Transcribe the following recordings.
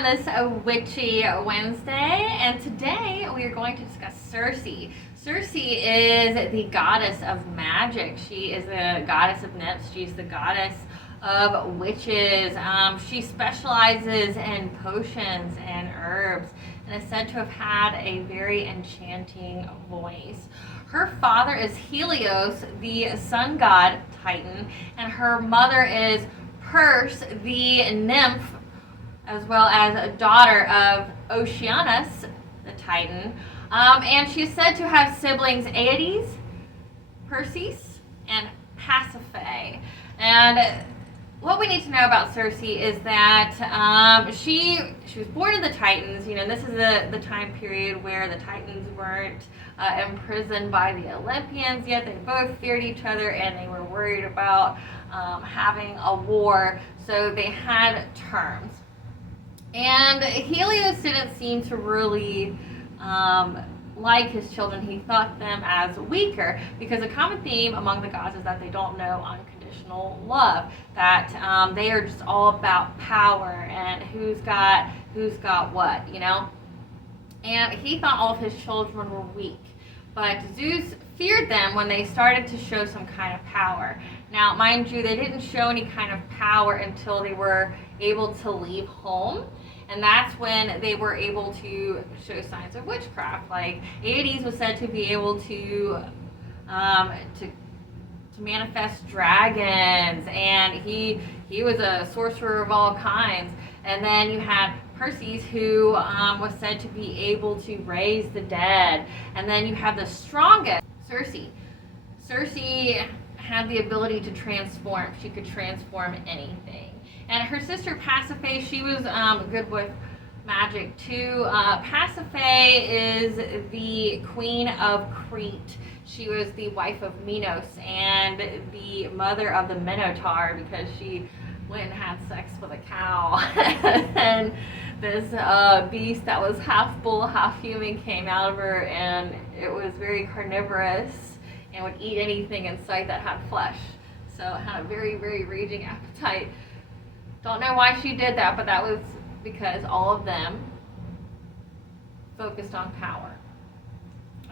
on this Witchy Wednesday, and today we are going to discuss Circe. Circe is the goddess of magic. She is the goddess of nymphs. She's the goddess of witches. She specializes in potions and herbs and is said to have had a very enchanting voice. Her father is Helios, the sun god Titan, and her mother is Circe, the nymph, as well as a daughter of Oceanus, the Titan. And she is said to have siblings Aides, Perseus, and Pasiphae. And what we need to know about Circe is that she was born in the Titans. You know, this is the time period where the Titans weren't imprisoned by the Olympians yet. They both feared each other and they were worried about having a war, so they had terms. And Helios didn't seem to really like his children. He thought them as weaker because a common theme among the gods is that they don't know unconditional love, that they are just all about power and who's got what, you know. And he thought all of his children were weak, but Zeus feared them when they started to show some kind of power. Now, mind you, they didn't show any kind of power until they were able to leave home. And that's when they were able to show signs of witchcraft. Like Aides was said to be able to manifest dragons, and he was a sorcerer of all kinds. And then you had Perseus, who was said to be able to raise the dead. And then you have the strongest, Circe. Circe had the ability to transform. She could transform anything. And her sister Pasiphae, she was good with magic too. Pasiphae is the queen of Crete. She was the wife of Minos and the mother of the Minotaur because she went and had sex with a cow. And this beast that was half bull, half human came out of her, and it was very carnivorous and would eat anything in sight that had flesh. So it had a very, very raging appetite. Don't know why she did that, but that was because all of them focused on power.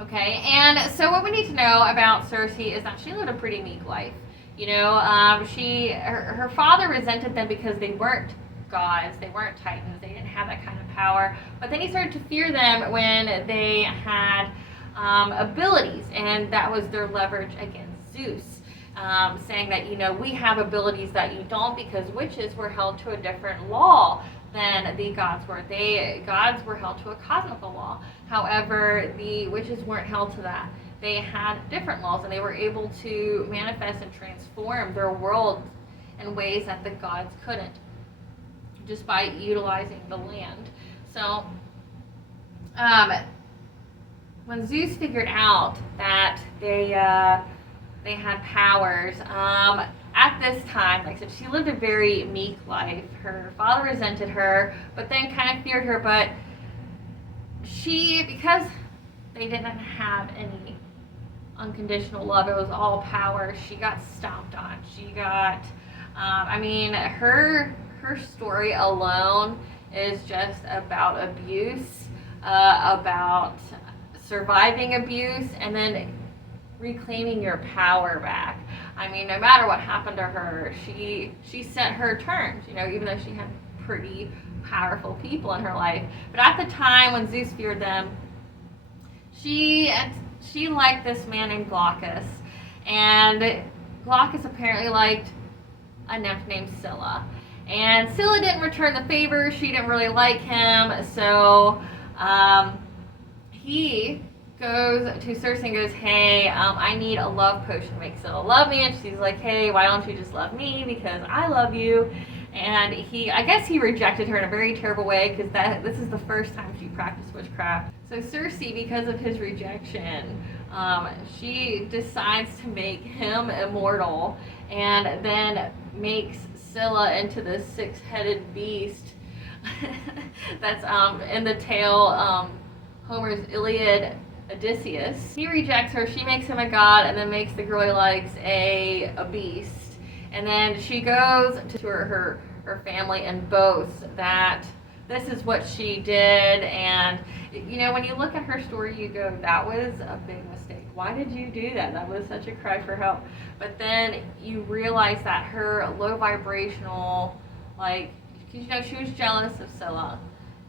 Okay, and so what we need to know about Circe is that she lived a pretty meek life. You know, her father resented them because they weren't gods, they weren't titans, they didn't have that kind of power. But then he started to fear them when they had abilities, and that was their leverage against Zeus. Saying that, you know, we have abilities that you don't because witches were held to a different law than the gods were. Gods were held to a cosmical law. However, the witches weren't held to that. They had different laws, and they were able to manifest and transform their world in ways that the gods couldn't, just by utilizing the land. So, when Zeus figured out that they had powers. At this time, like I said, she lived a very meek life. Her father resented her, but then kind of feared her. But because they didn't have any unconditional love, it was all power, she got stomped on. She got, her story alone is just about abuse, about surviving abuse, and then reclaiming your power back. I mean, no matter what happened to her, she set her terms, you know, even though she had pretty powerful people in her life. But at the time when Zeus feared them, she liked this man named Glaucus, and Glaucus apparently liked a nymph named Scylla. And Scylla didn't return the favor. She didn't really like him, so he goes to Circe and goes, hey, I need a love potion to make Scylla love me. And she's like, hey, why don't you just love me because I love you? And I guess he rejected her in a very terrible way because this is the first time she practiced witchcraft. So Circe, because of his rejection, she decides to make him immortal and then makes Scylla into this six-headed beast that's in the tale, Homer's Iliad, Odysseus. He rejects her, she makes him a god, and then makes the girl he likes a beast. And then she goes to her family and boasts that this is what she did. And you know, when you look at her story, you go, that was a big mistake. Why did you do that? That was such a cry for help. But then you realize that her low vibrational, like, because you know, she was jealous of Scylla,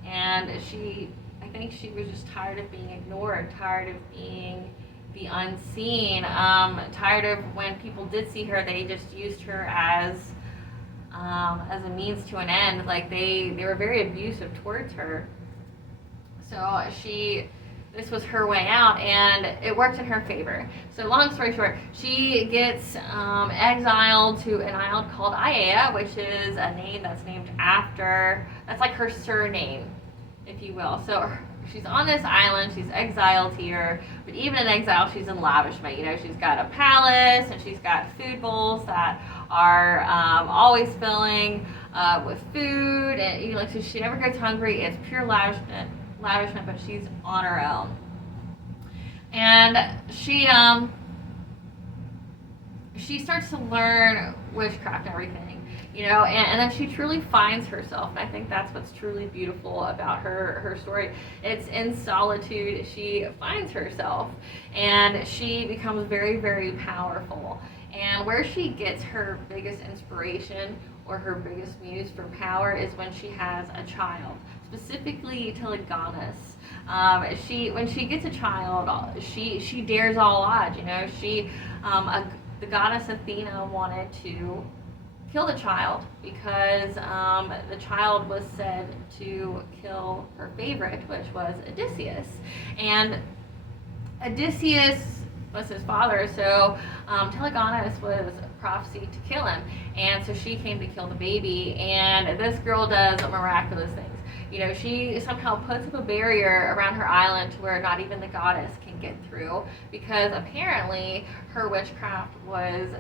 and I think she was just tired of being ignored, tired of being the unseen, tired of when people did see her, they just used her as a means to an end. Like they were very abusive towards her. So this was her way out, and it worked in her favor. So long story short, she gets exiled to an island called Iea, which is a name that's named after, that's like her surname, if you will. So she's on this island, she's exiled here, but even in exile, she's in lavishment. You know, she's got a palace, and she's got food bowls that are always filling with food, and you know, so she never gets hungry. It's pure lavishment, but she's on her own. And she starts to learn witchcraft and everything, you know, and then she truly finds herself. And I think that's what's truly beautiful about her story. It's in solitude she finds herself, and she becomes very, very powerful. And where she gets her biggest inspiration or her biggest muse for power is when she has a child, specifically Telegonus. When she gets a child, she dares all odds. You know, the goddess Athena wanted to kill the child because the child was said to kill her favorite, which was Odysseus, and Odysseus was his father, so Telegonus was prophesied to kill him, and so she came to kill the baby. And this girl does miraculous things. You know, she somehow puts up a barrier around her island to where not even the goddess can get through, because apparently her witchcraft was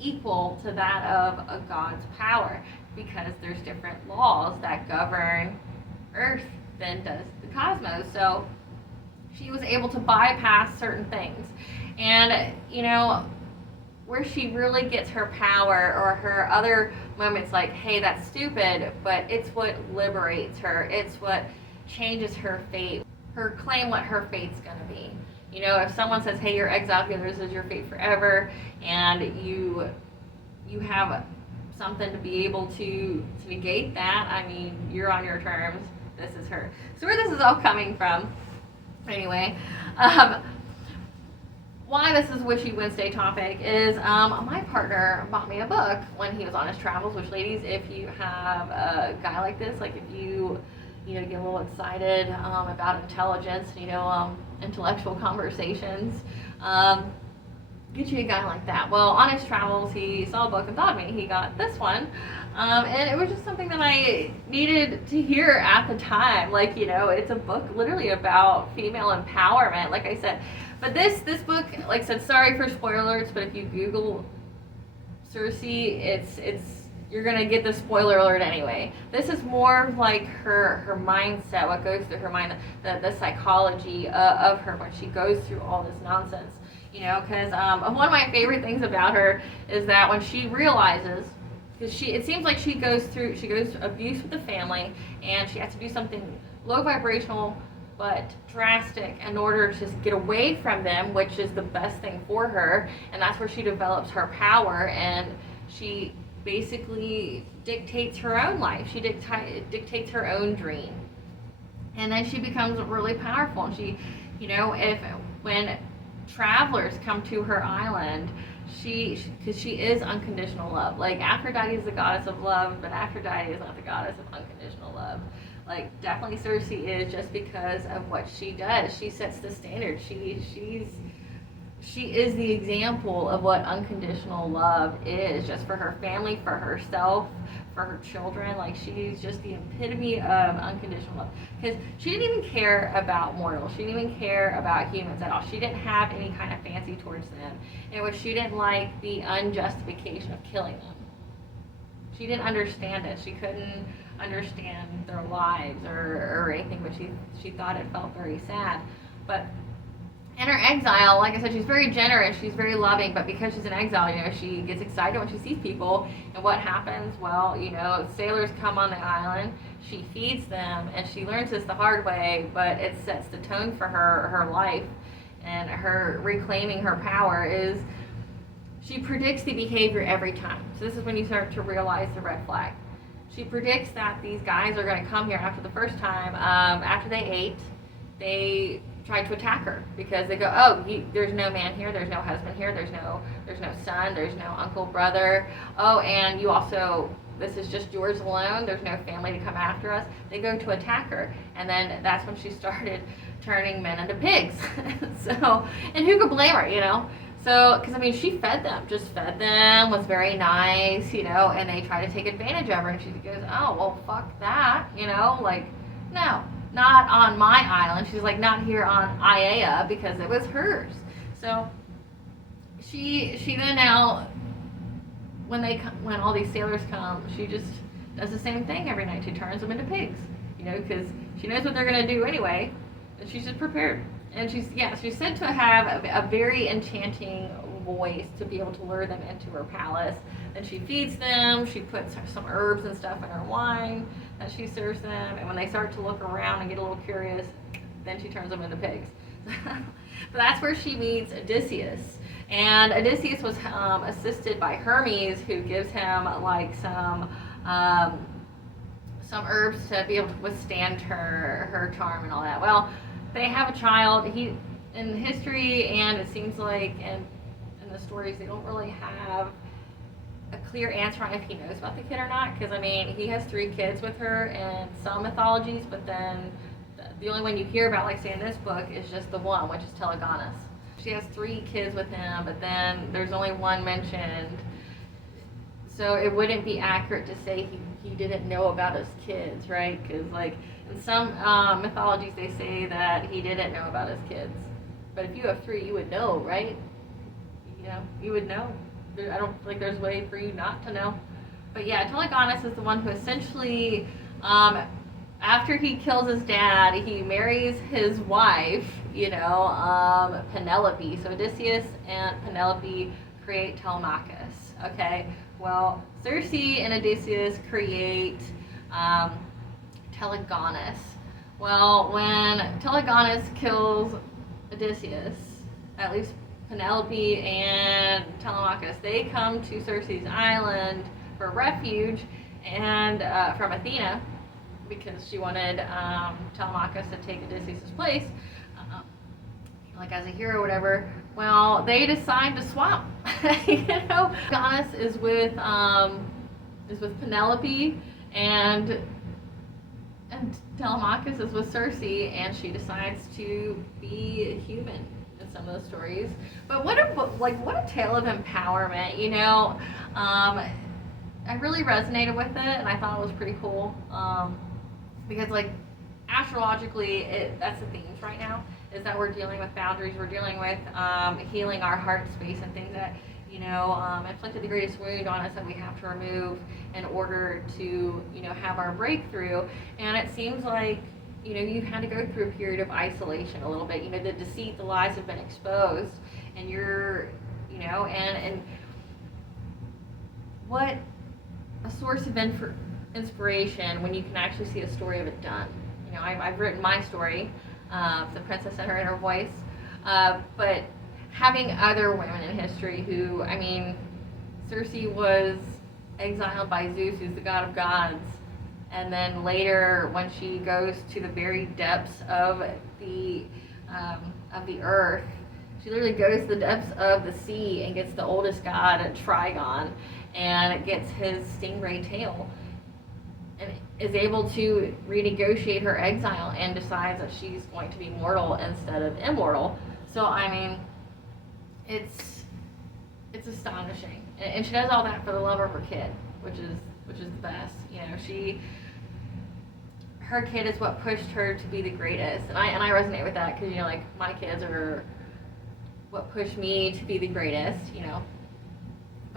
equal to that of a god's power, because there's different laws that govern Earth than does the cosmos. So she was able to bypass certain things. And, you know, where she really gets her power, or her other moments like, hey, that's stupid, but it's what liberates her. It's what changes her fate, her claim what her fate's going to be. You know, if someone says, hey, you're exiled here, this is your fate forever, and you have something to be able to negate that, I mean, you're on your terms. This is her. So where this is all coming from, anyway, why this is Witchy Wednesday topic is my partner bought me a book when he was on his travels. Which, ladies, if you have a guy like this, like if you get a little excited about intelligence, intellectual conversations, get you a guy like that. Well, on his travels, he saw a book and thought of me. He got this one, and it was just something that I needed to hear at the time. Like, it's a book literally about female empowerment, like I said. But this book, like I said, sorry for spoilers, but if you Google Circe, you're gonna get the spoiler alert anyway. This is more like her mindset, what goes through her mind, the psychology of her when she goes through all this nonsense. Because one of my favorite things about her is that when she realizes, because it seems like she goes through abuse with the family, and she has to do something low vibrational but drastic in order to just get away from them, which is the best thing for her, and that's where she develops her power, and she basically dictates her own life. She dictates her own dream, and then she becomes really powerful. And she, when travelers come to her island, because she is unconditional love. Like, Aphrodite is the goddess of love, but Aphrodite is not the goddess of unconditional love. Like, definitely Circe is, just because of what she does. She sets the standard. She is the example of what unconditional love is, just for her family, for herself, for her children. Like, she's just the epitome of unconditional love, because she didn't even care about mortals. She didn't even care about humans at all. She didn't have any kind of fancy towards them, in which she didn't like the unjustification of killing them. She didn't understand it. She couldn't understand their lives or anything, but she thought it felt very sad. But In her exile, like I said, she's very generous, she's very loving, but because she's in exile, she gets excited when she sees people. And what happens? Well, sailors come on the island, she feeds them, and she learns this the hard way, but it sets the tone for her life and her reclaiming her power is she predicts the behavior every time. So this is when you start to realize the red flag. She predicts that these guys are going to come here after the first time, after they ate, they tried to attack her because they go, oh, there's no man here, there's no husband here, there's no son, there's no uncle, brother. Oh, and you also, this is just yours alone. There's no family to come after us. They go to attack her, and then that's when she started turning men into pigs. So, and who could blame her, So, because she fed them, was very nice, and they try to take advantage of her, and she goes, oh, well, fuck that, no. Not on my island. She's like, not here on Iea because it was hers. So she then now, when all these sailors come, she just does the same thing every night. She turns them into pigs, because she knows what they're going to do anyway, and she's just prepared. And she's said to have a very enchanting voice to be able to lure them into her palace. And she feeds them, she puts some herbs and stuff in her wine that she serves them, and when they start to look around and get a little curious, then she turns them into pigs. But that's where she meets Odysseus. And Odysseus was assisted by Hermes, who gives him some herbs to be able to withstand her charm and all that. Well, they have a child. In history, and it seems like in the stories, they don't really have a clear answer on if he knows about the kid or not, because he has 3 kids with her in some mythologies, but then the only one you hear about, like say in this book, is just the one, which is Telegonus. She has 3 kids with him, but then there's only one mentioned, so it wouldn't be accurate to say he didn't know about his kids, right? Because in some mythologies they say that he didn't know about his kids, but if you have 3, you would know, right? You would know. I don't think there's a way for you not to know. But yeah, Telegonus is the one who essentially, after he kills his dad, he marries his wife, Penelope. So Odysseus and Penelope create Telemachus. Okay, well, Circe and Odysseus create Telegonus. Well, when Telegonus kills Odysseus, at least Penelope and Telemachus, they come to Circe's island for refuge and from Athena, because she wanted Telemachus to take Odysseus' place, as a hero or whatever. Well, they decide to swap. Goddess is with Penelope, and Telemachus is with Circe, and she decides to be human in some of the stories. But what a tale of empowerment, I really resonated with it, and I thought it was pretty cool, because astrologically, that's the themes right now, is that we're dealing with boundaries, we're dealing with healing our heart space and things that inflicted the greatest wound on us that we have to remove in order to have our breakthrough. And it seems like you've had to go through a period of isolation a little bit. The deceit, the lies have been exposed, and you're and what a source of inspiration when you can actually see a story of it done. I've written my story, The Princess and Her Inner Voice, but having other women in history who, Circe was exiled by Zeus, who's the god of gods, and then later when she goes to the very depths of the earth, she literally goes to the depths of the sea and gets the oldest god, Trigon, and gets his stingray tail, and is able to renegotiate her exile and decides that she's going to be mortal instead of immortal. So it's astonishing, and she does all that for the love of her kid, which is the best. Her kid is what pushed her to be the greatest, and I resonate with that, because my kids are what pushed me to be the greatest.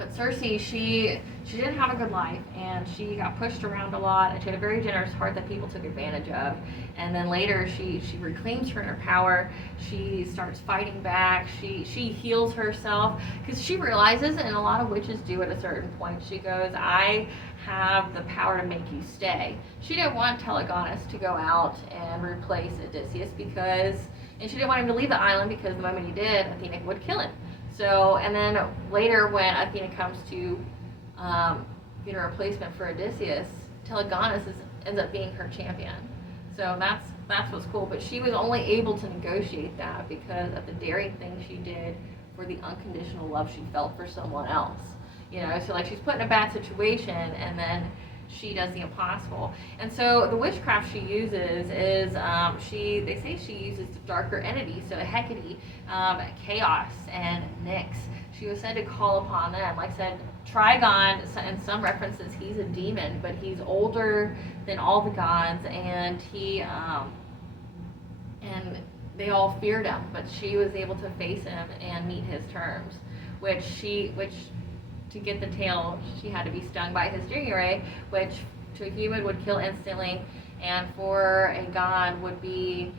But Circe, she didn't have a good life, and she got pushed around a lot, and she had a very generous heart that people took advantage of. And then later, she reclaims her inner power. She starts fighting back. She heals herself because she realizes, and a lot of witches do at a certain point. She goes, I have the power to make you stay. She didn't want Telegonus to go out and replace Odysseus and she didn't want him to leave the island because the moment he did, Athena would kill him. So, and then later when Athena comes to get a replacement for Odysseus, Telegonus ends up being her champion. So that's what's cool. But she was only able to negotiate that because of the daring thing she did for the unconditional love she felt for someone else. So like she's put in a bad situation and then she does the impossible. And so the witchcraft she uses is they say she uses the darker entity, so Hecate, Chaos, and Nyx. She was said to call upon them. Like I said, Trigon, in some references, he's a demon, but he's older than all the gods, and and they all feared him, but she was able to face him and meet his terms, which to get the tail, she had to be stung by his stingray, which to a human would kill instantly, and for a god would be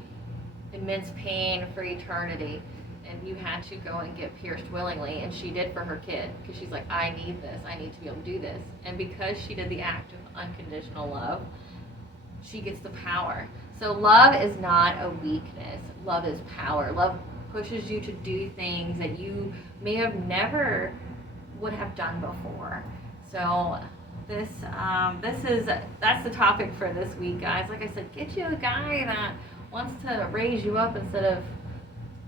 immense pain for eternity. And you had to go and get pierced willingly, and she did for her kid, because she's like, I need this, I need to be able to do this. And because she did the act of unconditional love, she gets the power. So love is not a weakness, love is power. Love pushes you to do things that you may have never would have done before. So that's the topic for this week, guys. Like I said, get you a guy that wants to raise you up instead of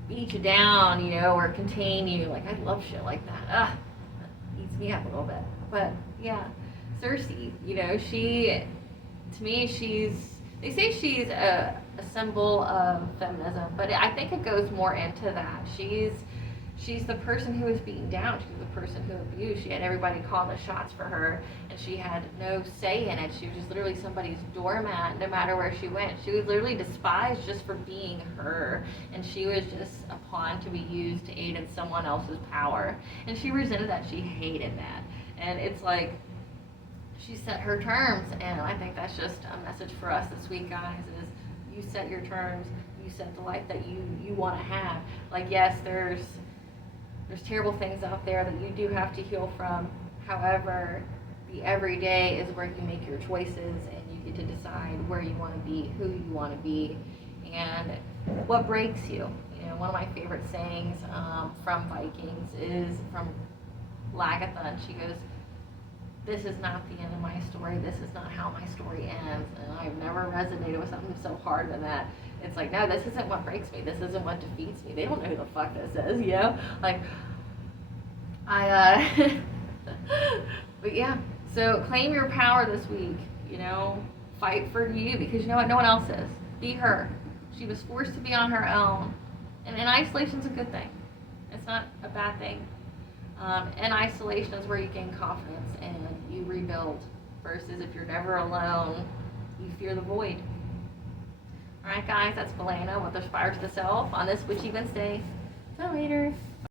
beat you down, or contain you. Like, I love shit like that. That eats me up a little bit. But yeah, Circe, she, to me, they say she's a symbol of feminism, but I think it goes more into that. She's the person who was beaten down. She's the person who abused. She had everybody calling the shots for her, and she had no say in it. She was just literally somebody's doormat no matter where she went. She was literally despised just for being her, and she was just a pawn to be used to aid in someone else's power. And she resented that. She hated that. And it's like, she set her terms, and I think that's just a message for us this week, guys, is you set your terms, you set the life that you want to have. Like, yes, there's terrible things out there that you do have to heal from. However, the everyday is where you make your choices and you get to decide where you want to be, who you want to be, and what breaks you. One of my favorite sayings from Vikings is from Lagatha, and she goes, this is not the end of my story. This is not how my story ends. And I've never resonated with something so hard than that. It's like, no, this isn't what breaks me. This isn't what defeats me. They don't know who the fuck this is, Like, but yeah. So claim your power this week, Fight for you, because you know what? No one else is. Be her. She was forced to be on her own. And isolation's a good thing. It's not a bad thing. And isolation is where you gain confidence and you rebuild, versus if you're never alone, you fear the void. Alright guys, that's Liana with Aspire to the Self on this Witchy Wednesday. See you later.